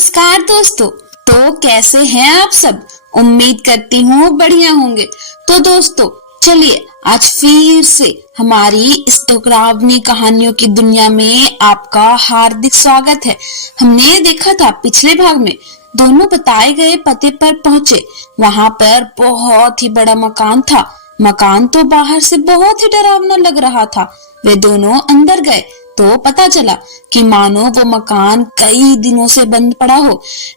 नमस्कार दोस्तों। तो कैसे हैं आप सब? उम्मीद करती हूँ बढ़िया होंगे। तो दोस्तों चलिए आज फिर से हमारी इस डरावनी कहानियों की दुनिया में आपका हार्दिक स्वागत है। हमने देखा था पिछले भाग में दोनों बताए गए पते पर पहुंचे। वहां पर बहुत ही बड़ा मकान था। मकान तो बाहर से बहुत ही डरावना लग रहा था। वे दोनों अंदर गए तो पता चला कि मानो वो मकान कई दिनों से बंद पड़ा हो।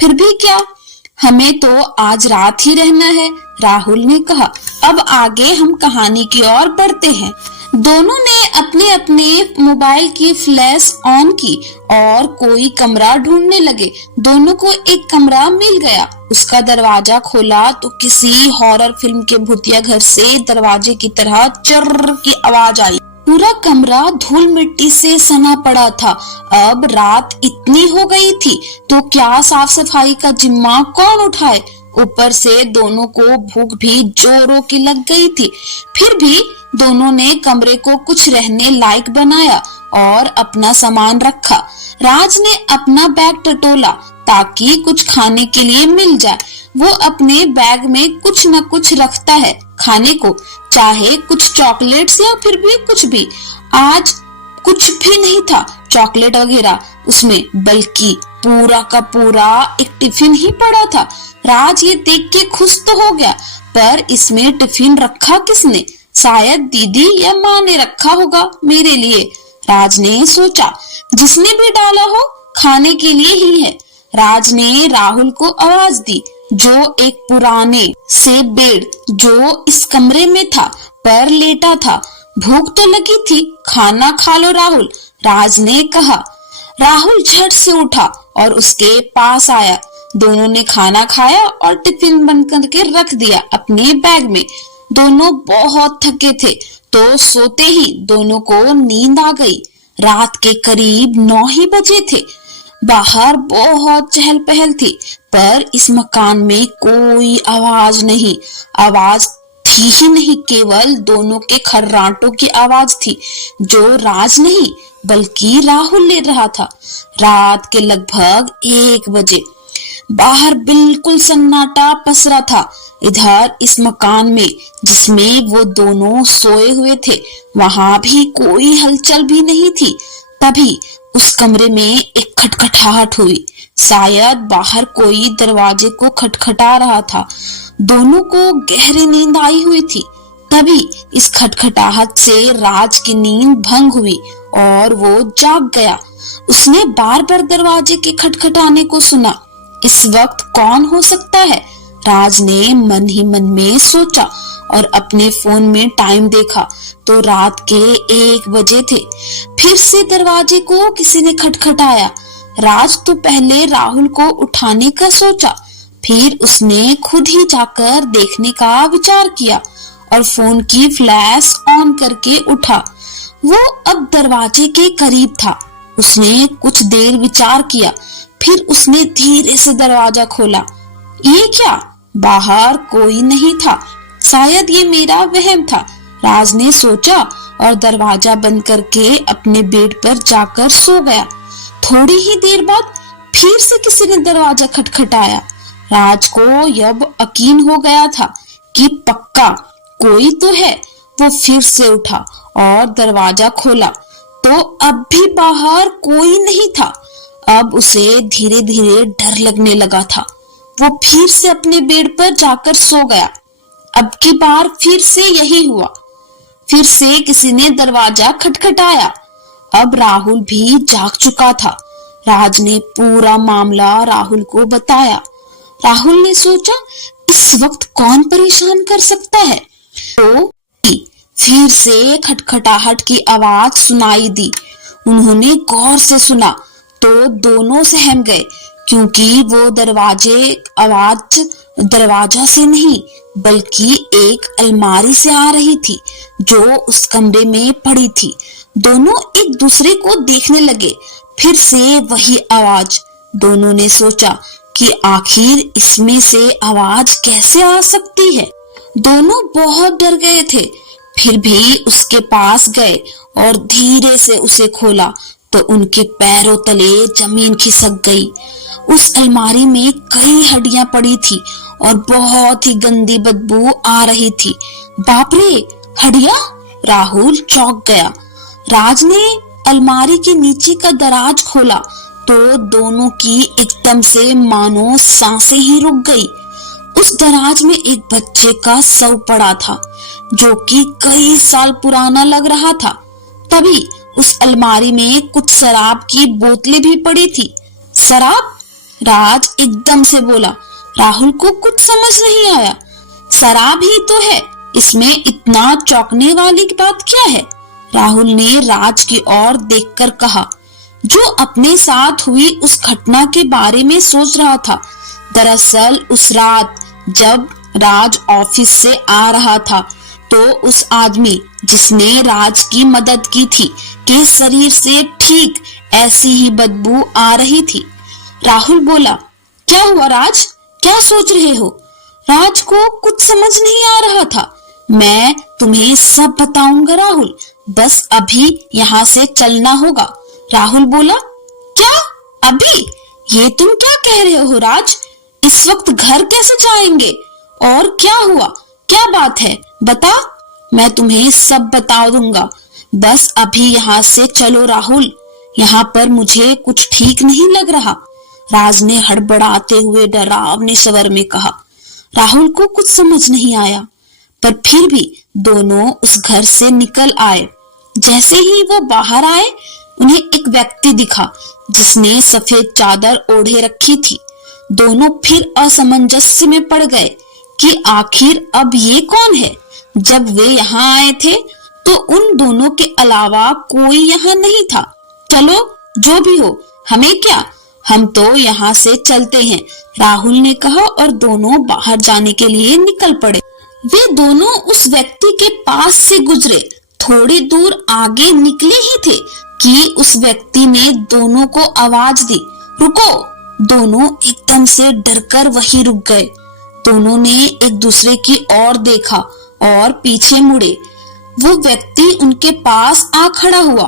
फिर भी क्या, हमें तो आज रात ही रहना है, राहुल ने कहा। अब आगे हम कहानी की ओर बढ़ते हैं। दोनों ने अपने अपने मोबाइल की फ्लैश ऑन की और कोई कमरा ढूंढने लगे। दोनों को एक कमरा मिल गया। उसका दरवाजा खोला तो किसी हॉरर फिल्म के भूतिया घर से दरवाजे की तरह चर्र की आवाज आई। पूरा कमरा धूल मिट्टी से सना पड़ा था। अब रात इतनी हो गई थी तो क्या साफ सफाई का जिम्मा कौन उठाए? ऊपर से दोनों को भूख भी जोरों की लग गई थी। फिर भी दोनों ने कमरे को कुछ रहने लायक बनाया और अपना सामान रखा। राज ने अपना बैग टटोला ताकि कुछ खाने के लिए मिल जाए। वो अपने बैग में कुछ न कुछ रखता है खाने को, चाहे कुछ चॉकलेट्स या फिर भी कुछ भी। आज कुछ भी नहीं था चॉकलेट वगैरह उसमें, बल्कि पूरा का पूरा एक टिफिन ही पड़ा था। राज ये देख के खुश तो हो गया, पर इसमें टिफिन रखा किसने? शायद दीदी या माँ ने रखा होगा मेरे लिए, राज ने सोचा। जिसने भी डाला हो खाने के लिए ही है। राज ने राहुल को आवाज दी, जो एक पुराने से बेड जो इस कमरे में था पर लेटा था। भूख तो लगी थी, खाना खा लो राहुल, राज ने कहा। राहुल झट से उठा और उसके पास आया। दोनों ने खाना खाया और टिफिन बंद करके रख दिया अपने बैग में। दोनों बहुत थके थे तो सोते ही दोनों को नींद आ गई। रात के करीब 9 ही बजे थे। बाहर बहुत चहल पहल थी, पर इस मकान में कोई आवाज नहीं। आवाज थी ही नहीं, केवल दोनों के खर्राटों की आवाज थी, जो राज नहीं बल्कि राहुल ले रहा था। रात के लगभग 1 बजे बाहर बिल्कुल सन्नाटा पसरा था। इधर इस मकान में जिसमें वो दोनों सोए हुए थे, वहां भी कोई हलचल भी नहीं थी। तभी उस कमरे में एक खटखटाहट हुई। शायद बाहर कोई दरवाजे को खटखटा रहा था। दोनों को गहरी नींद आई हुई थी। तभी इस खटखटाहट से राज की नींद भंग हुई और वो जाग गया। उसने बार बार दरवाजे के खटखटाने को सुना। इस वक्त कौन हो सकता है? राज ने मन ही मन में सोचा और अपने फोन में टाइम देखा तो रात के 1 बजे थे। फिर से दरवाजे को किसी ने खटखटाया। राज तो पहले राहुल को उठाने का सोचा, फिर उसने खुद ही जाकर देखने का विचार किया और फोन की फ्लैश ऑन करके उठा। वो अब दरवाजे के करीब था। उसने कुछ देर विचार किया, फिर उसने धीरे से दरवाजा खोला। ये क्या? बाहर कोई नहीं था। शायद ये मेरा वहम था, राज ने सोचा और दरवाजा बंद करके अपने बेड पर जाकर सो गया। थोड़ी ही देर बाद फिर से किसी ने दरवाजा खटखटाया। राज को अब यकीन हो गया था कि पक्का कोई तो है। वो फिर से उठा और दरवाजा खोला तो अब भी बाहर कोई नहीं था। अब उसे धीरे धीरे डर लगने लगा था। वो फिर से अपने बेड पर जाकर सो गया। अब की बार फिर से यही हुआ। फिर से किसी ने दरवाजा खटखटाया। अब राहुल भी जाग चुका था। राज ने पूरा मामला राहुल को बताया। राहुल ने सोचा, इस वक्त कौन परेशान कर सकता है? तो फिर से खटखटाहट की आवाज सुनाई दी। उन्होंने गौर से सुना तो दोनों सहम गए, क्योंकि वो आवाज दरवाजा से नहीं बल्कि एक अलमारी से आ रही थी जो उस कमरे में पड़ी थी। दोनों एक दूसरे को देखने लगे। फिर से वही आवाज। दोनों ने सोचा कि आखिर इसमें से आवाज कैसे आ सकती है। दोनों बहुत डर गए थे, फिर भी उसके पास गए और धीरे से उसे खोला तो उनके पैरों तले जमीन खिसक गई। उस अलमारी में कई हड्डियां पड़ी थी और बहुत ही गंदी बदबू आ रही थी। बाप रे, हड्डियां! राहुल चौंक गया। राज ने अलमारी के नीचे का दराज खोला तो दोनों की एकदम से मानो सांसें ही रुक गई। उस दराज में एक बच्चे का शव पड़ा था जो कि कई साल पुराना लग रहा था। तभी उस अलमारी में कुछ शराब की बोतलें भी पड़ी थी। शराब? राज एकदम से बोला। राहुल को कुछ समझ नहीं आया। शराब ही तो है, इसमें इतना चौंकने वाली बात क्या है? राहुल ने राज की ओर देखकर कहा, जो अपने साथ हुई उस घटना के बारे में सोच रहा था। दरअसल उस रात जब राज ऑफिस से आ रहा था तो उस आदमी जिसने राज की मदद की थी के शरीर से ठीक ऐसी ही बदबू आ रही थी। राहुल बोला, क्या हुआ राज, क्या सोच रहे हो? राज को कुछ समझ नहीं आ रहा था। मैं तुम्हें सब बताऊंगा राहुल, बस अभी यहाँ से चलना होगा। राहुल बोला, क्या अभी? ये तुम क्या कह रहे हो राज? इस वक्त घर कैसे जाएंगे? और क्या हुआ, क्या बात है, बता। मैं तुम्हें सब बता दूंगा, बस अभी यहाँ से चलो राहुल, यहाँ पर मुझे कुछ ठीक नहीं लग रहा। राज ने हड़बड़ाते हुए डरावने स्वर में कहा। राहुल को कुछ समझ नहीं आया, पर फिर भी दोनों उस घर से निकल आए। जैसे ही वो बाहर आए, उन्हें एक व्यक्ति दिखा जिसने सफेद चादर ओढ़े रखी थी। दोनों फिर असमंजस्य में पड़ गए कि आखिर अब ये कौन है। जब वे यहाँ आए थे तो उन दोनों के अलावा कोई यहाँ नहीं था। चलो जो भी हो, हमें क्या, हम तो यहाँ से चलते हैं, राहुल ने कहा और दोनों बाहर जाने के लिए निकल पड़े। वे दोनों उस व्यक्ति के पास से गुजरे। थोड़ी दूर आगे निकले ही थे कि उस व्यक्ति ने दोनों को आवाज दी, रुको। दोनों एकदम से डरकर वहीं रुक गए। दोनों ने एक दूसरे की ओर देखा और पीछे मुड़े। वो व्यक्ति उनके पास आ खड़ा हुआ।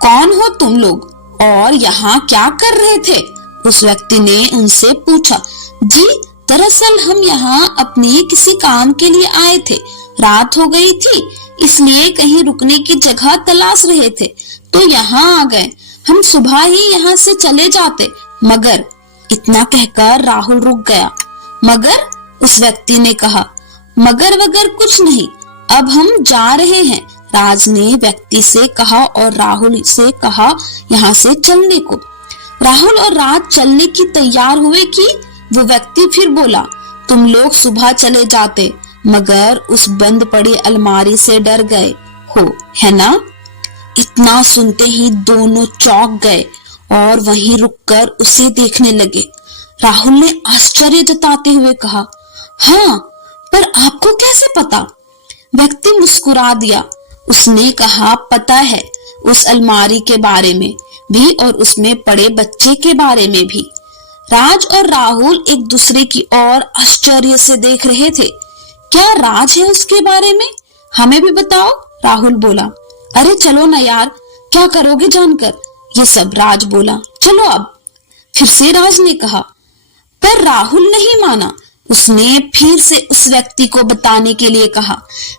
कौन हो तुम लोग और यहाँ क्या कर रहे थे? उस व्यक्ति ने उनसे पूछा। जी, दरअसल हम यहाँ अपने किसी काम के लिए आए थे। रात हो गई थी, इसलिए कहीं रुकने की जगह तलाश रहे थे तो यहाँ आ गए। हम सुबह ही यहाँ से चले जाते, मगर। इतना कहकर राहुल रुक गया। मगर? उस व्यक्ति ने कहा। मगर वगर कुछ नहीं, अब हम जा रहे हैं, राज ने व्यक्ति से कहा और राहुल से कहा यहाँ से चलने को। राहुल और राज चलने की तैयार हुए कि वो व्यक्ति फिर बोला, तुम लोग सुबह चले जाते मगर उस बंद पड़ी अलमारी से डर गए हो, है ना? इतना सुनते ही दोनों चौंक गए और वहीं रुककर उसे देखने लगे। राहुल ने आश्चर्य जताते हुए कहा, हाँ, पर आपको कैसे पता? व्यक्ति मुस्कुरा दिया। उसने कहा, पता है, उस अलमारी के बारे में भी और उसमें पड़े बच्चे के बारे में भी। राज और राहुल एक दूसरे की ओर आश्चर्य से देख रहे थे। क्या राज है उसके बारे में? हमें भी बताओ, राहुल बोला। अरे चलो ना यार, क्या करोगे जानकर ये सब, राज बोला। चलो अब, फिर से राज ने कहा, पर राहुल नहीं माना। उसने फिर से उस व्यक्ति को बताने के लिए कहा।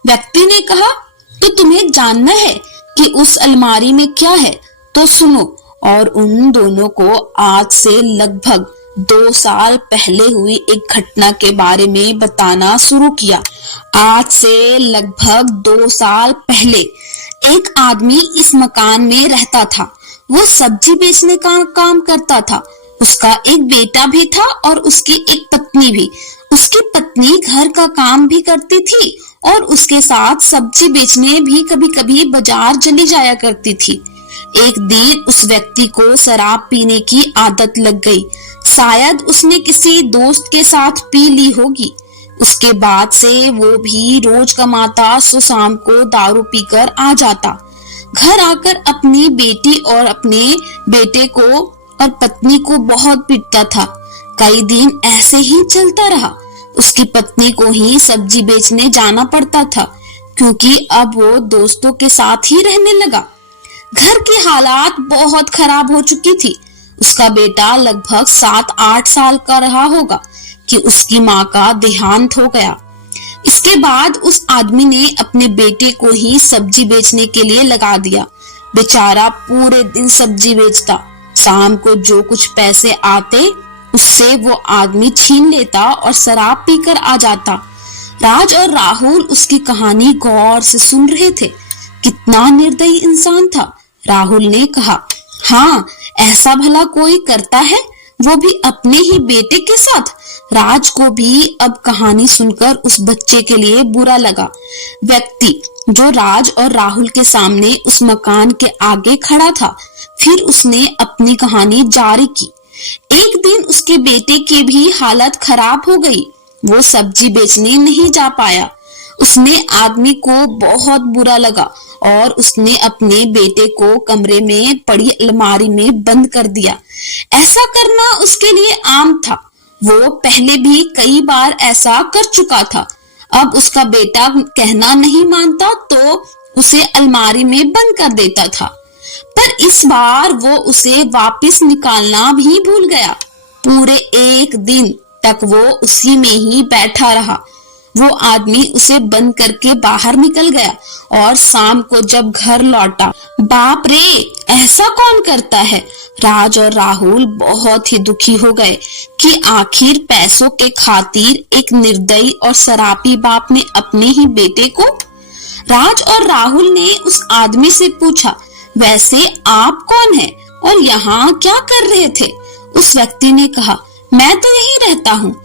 व्यक्ति ने कहा, तो तुम्हें जानना है कि उस अलमारी में क्या है, तो सुनो। और उन दोनों को आज से लगभग 2 साल पहले हुई एक घटना के बारे में बताना शुरू किया। आज से लगभग 2 साल पहले एक आदमी इस मकान में रहता था। वो सब्जी बेचने का काम करता था। उसका एक बेटा भी था और उसकी एक पत्नी भी। उसकी पत्नी घर का काम भी करती थी और उसके साथ सब्जी बेचने भी कभी कभी बाजार चली जाया करती थी। एक दिन उस व्यक्ति को शराब पीने की आदत लग गई। शायद उसने किसी दोस्त के साथ पी ली होगी। उसके बाद से वो भी रोज कमाता सो शाम को दारू पीकर आ जाता। घर आकर अपनी बेटी और अपने बेटे को और पत्नी को बहुत पीटता था। कई दिन ऐसे ही चलता रहा। उसकी पत्नी को ही सब्जी बेचने जाना पड़ता था क्योंकि अब वो दोस्तों के साथ ही रहने लगा। घर की हालात बहुत खराब हो चुकी थी। उसका बेटा लगभग 7-8 साल का रहा होगा कि उसकी माँ का देहांत हो गया। इसके बाद उस आदमी ने अपने बेटे को ही सब्जी बेचने के लिए लगा दिया। बेचारा पूरे दिन सब्जी बेचता, शाम को जो कुछ पैसे आते उससे वो आदमी छीन लेता और शराब पीकर आ जाता। राज और राहुल उसकी कहानी गौर से सुन रहे थे। कितना निर्दयी इंसान था। राहुल ने कहा, हाँ, ऐसा भला कोई करता है, वो भी अपने ही बेटे के साथ। राज को भी अब कहानी सुनकर उस बच्चे के लिए बुरा लगा। व्यक्ति जो राज और राहुल के सामने उस मकान के आगे खड़ा था, फिर उसने अपनी कहानी जारी की। एक दिन उसके बेटे की भी हालत खराब हो गई। वो सब्जी बेचने नहीं जा पाया। उसने आदमी को बहुत बुरा लगा और उसने अपने बेटे को कमरे में पड़ी अलमारी में बंद कर दिया। ऐसा करना उसके लिए आम था। वो पहले भी कई बार ऐसा कर चुका था। अब उसका बेटा कहना नहीं मानता तो उसे अलमारी में बंद कर देता था, पर इस बार वो उसे वापस निकालना भी भूल गया। पूरे एक दिन तक वो उसी में ही बैठा रहा। वो आदमी उसे बंद करके बाहर निकल गया और शाम को जब घर लौटा, बाप रे, ऐसा कौन करता है। राज और राहुल बहुत ही दुखी हो गए कि आखिर पैसों के खातिर एक निर्दयी और शराबी बाप ने अपने ही बेटे को। राज और राहुल ने उस आदमी से पूछा, वैसे आप कौन हैं और यहाँ क्या कर रहे थे। उस व्यक्ति ने कहा, मैं तो यहीं रहता हूँ।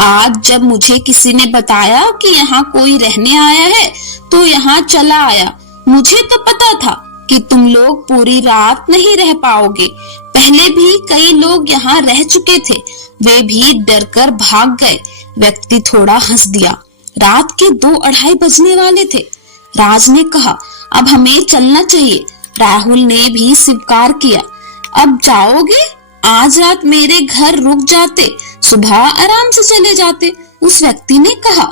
आज जब मुझे किसी ने बताया कि यहाँ कोई रहने आया है तो यहाँ चला आया। मुझे तो पता था कि तुम लोग पूरी रात नहीं रह पाओगे। पहले भी कई लोग यहाँ रह चुके थे, वे भी डरकर भाग गए। व्यक्ति थोड़ा हंस दिया। रात के 2-2:30 बजने वाले थे। राज ने कहा, अब हमें चलना चाहिए। राहुल ने भी स्वीकार किया। अब जाओगे? आज रात मेरे घर रुक जाते, सुबह आराम से चले जाते। उस व्यक्ति ने कहा।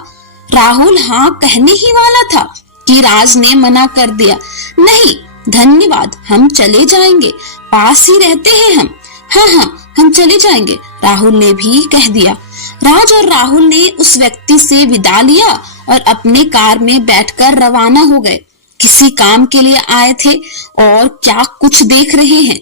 राहुल हाँ कहने ही वाला था कि राज ने मना कर दिया। नहीं धन्यवाद, हम चले जाएंगे, पास ही रहते हैं हम। हाँ, हम चले जाएंगे, राहुल ने भी कह दिया। राज और राहुल ने उस व्यक्ति से विदा लिया और अपने कार में बैठकर रवाना हो गए। किसी काम के लिए आए थे और क्या कुछ देख रहे हैं।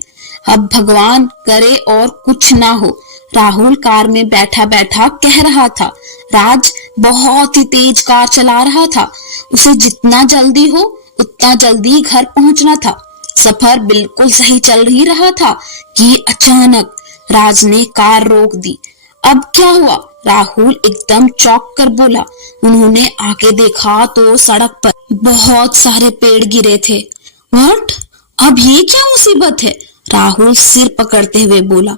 अब भगवान करे और कुछ ना हो। राहुल कार में बैठा बैठा कह रहा था। राज बहुत ही तेज कार चला रहा था। उसे जितना जल्दी हो उतना जल्दी घर पहुंचना था। सफर बिल्कुल सही चल ही रहा था कि अचानक राज ने कार रोक दी। अब क्या हुआ? राहुल एकदम चौंक कर बोला। उन्होंने आगे देखा तो सड़क पर बहुत सारे पेड़ गिरे थे। व्हाट? अब ये क्या मुसीबत है? राहुल सिर पकड़ते हुए बोला।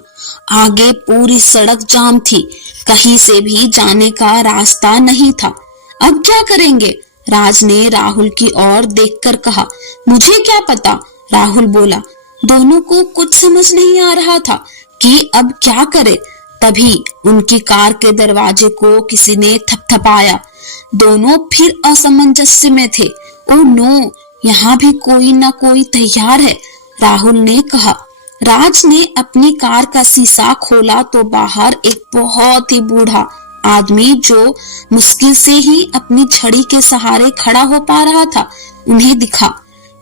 आगे पूरी सड़क जाम थी, कहीं से भी जाने का रास्ता नहीं था। अब क्या करेंगे? राज ने राहुल की ओर देखकर कहा। मुझे क्या पता, राहुल बोला। दोनों को कुछ समझ नहीं आ रहा था कि अब क्या करे। तभी उनकी कार के दरवाजे को किसी ने थपथपाया। दोनों फिर असमंजस्य में थे। ओह नो, यहाँ भी कोई ना कोई तैयार है, राहुल ने कहा। राज ने अपनी कार का शीशा खोला तो बाहर एक बहुत ही बूढ़ा आदमी, जो मुश्किल से ही अपनी छड़ी के सहारे खड़ा हो पा रहा था, उन्हें दिखा।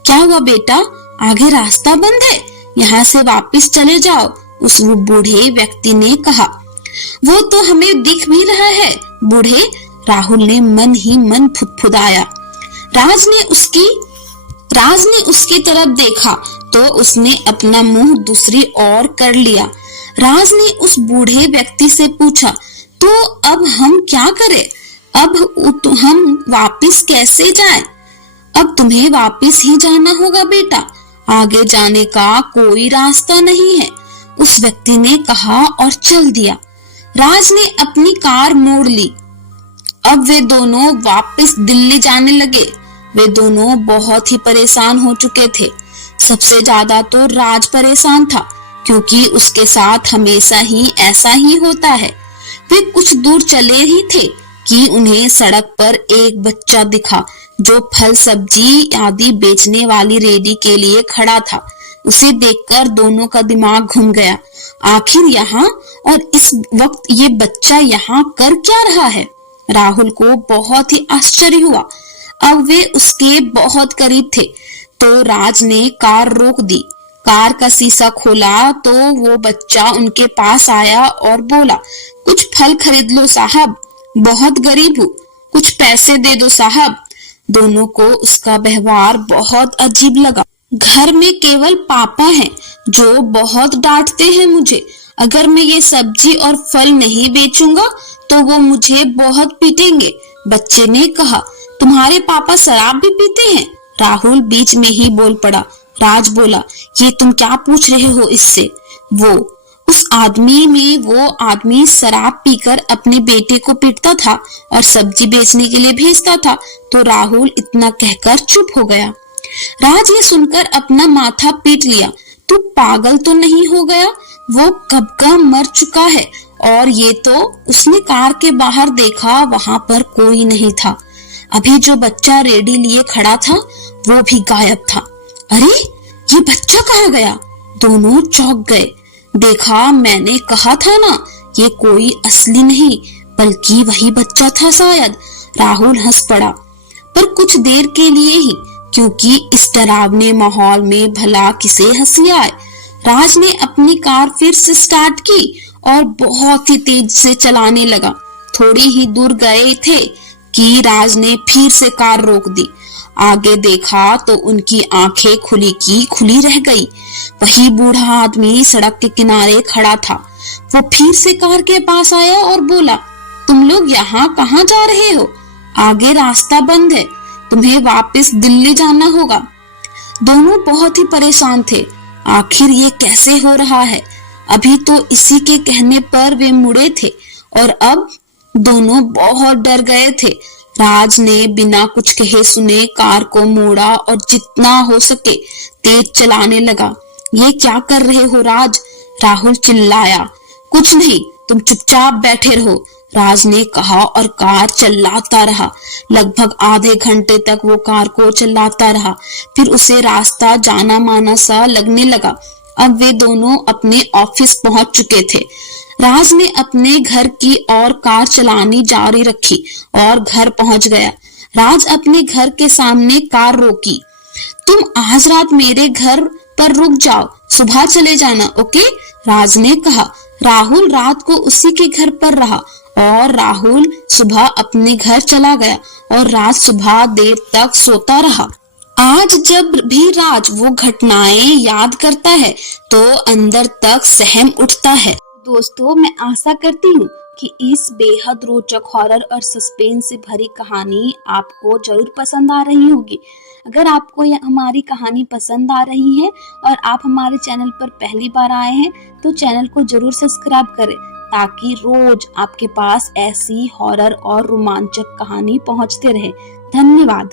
क्या हुआ बेटा, आगे रास्ता बंद है, यहाँ से वापस चले जाओ, उस बूढ़े व्यक्ति ने कहा। वो तो हमें दिख भी रहा है बूढ़े, राहुल ने मन ही मन फुदफुदाया। राज ने उसकी तरफ देखा तो उसने अपना मुंह दूसरी ओर कर लिया। राज ने उस बूढ़े व्यक्ति से पूछा, तो अब हम क्या करें? अब हम वापस कैसे जाएं? अब तुम्हें वापस ही जाना होगा बेटा, आगे जाने का कोई रास्ता नहीं है, उस व्यक्ति ने कहा और चल दिया। राज ने अपनी कार मोड़ ली। अब वे दोनों वापस दिल्ली जाने लगे। वे दोनों बहुत ही परेशान हो चुके थे। सबसे ज्यादा तो राज परेशान था, क्योंकि उसके साथ हमेशा ही ऐसा ही होता है। वे कुछ दूर चले ही थे कि उन्हें सड़क पर एक बच्चा दिखा जो फल सब्जी आदि बेचने वाली रेडी के लिए खड़ा था। उसे देखकर दोनों का दिमाग घूम गया। आखिर यहाँ और इस वक्त ये बच्चा यहाँ कर क्या रहा है? राहुल को बहुत ही आश्चर्य हुआ। अब वे उसके बहुत करीब थे तो राज ने कार रोक दी। कार का शीशा खोला तो वो बच्चा उनके पास आया और बोला, कुछ फल खरीद लो साहब, बहुत गरीब हूँ, कुछ पैसे दे दो साहब। दोनों को उसका व्यवहार बहुत अजीब लगा। घर में केवल पापा हैं जो बहुत डांटते हैं मुझे। अगर मैं ये सब्जी और फल नहीं बेचूंगा तो वो मुझे बहुत पीटेंगे। बच्चे ने कहा, तुम्हारे पापा शराब भी पीते हैं? राहुल बीच में ही बोल पड़ा। राज बोला, ये तुम क्या पूछ रहे हो इससे? उस आदमी में वो आदमी शराब पीकर अपने बेटे को पीटता था और सब्जी बेचने के लिए भेजता था। तो राहुल इतना कहकर चुप हो गया। राज ये सुनकर अपना माथा पीट लिया। तू पागल तो नहीं हो गया? वो कब का मर चुका है। और ये तो उसने कार के बाहर देखा, वहां पर कोई नहीं था। अभी जो बच्चा रेडी लिए खड़ा था वो भी गायब था। अरे ये बच्चा कहाँ गया? दोनों चौंक गए। देखा, मैंने कहा था ना, ये कोई असली नहीं बल्कि वही बच्चा था शायद। राहुल हंस पड़ा, पर कुछ देर के लिए ही, क्योंकि इस डरावने माहौल में भला किसे हंसी आए। राज ने अपनी कार फिर से स्टार्ट की और बहुत ही तेज से चलाने लगा। थोड़ी ही दूर गए थे कि राज ने फिर से कार रोक दी। आगे देखा तो उनकी आंखें खुली की खुली रह गई। वही बूढ़ा आदमी सड़क के किनारे खड़ा था। वो फिर से कार के पास आया और बोला, तुम लोग यहाँ कहाँ जा रहे हो? आगे रास्ता बंद है, तुम्हें वापस दिल्ली जाना होगा। दोनों बहुत ही परेशान थे। आखिर ये कैसे हो रहा है? अभी तो इसी के कहने पर वे मुड़े थे और अब दोनों बहुत डर गए थे। राज ने बिना कुछ कहे सुने कार को मोड़ा और जितना हो सके तेज चलाने लगा। ये क्या कर रहे हो राज? राहुल चिल्लाया। कुछ नहीं, तुम चुपचाप बैठे रहो, राज ने कहा और कार चलाता रहा। लगभग आधे घंटे तक वो कार को चलाता रहा। फिर उसे रास्ता जाना माना सा लगने लगा। अब वे दोनों अपने ऑफिस पहुंच चुके थे। राज ने अपने घर की ओर कार चलानी जारी रखी और घर पहुंच गया। राज अपने घर के सामने कार रोकी। तुम आज रात मेरे घर पर रुक जाओ, सुबह चले जाना, ओके? राज ने कहा। राहुल रात को उसी के घर पर रहा और राहुल सुबह अपने घर चला गया और राज सुबह देर तक सोता रहा। आज जब भी राज वो घटनाएं याद करता है तो अंदर तक सहम उठता है। दोस्तों, मैं आशा करती हूँ कि इस बेहद रोचक हॉरर और सस्पेंस से भरी कहानी आपको जरूर पसंद आ रही होगी। अगर आपको यह हमारी कहानी पसंद आ रही है और आप हमारे चैनल पर पहली बार आए हैं तो चैनल को जरूर सब्सक्राइब करें ताकि रोज आपके पास ऐसी हॉरर और रोमांचक कहानी पहुंचते रहे। धन्यवाद।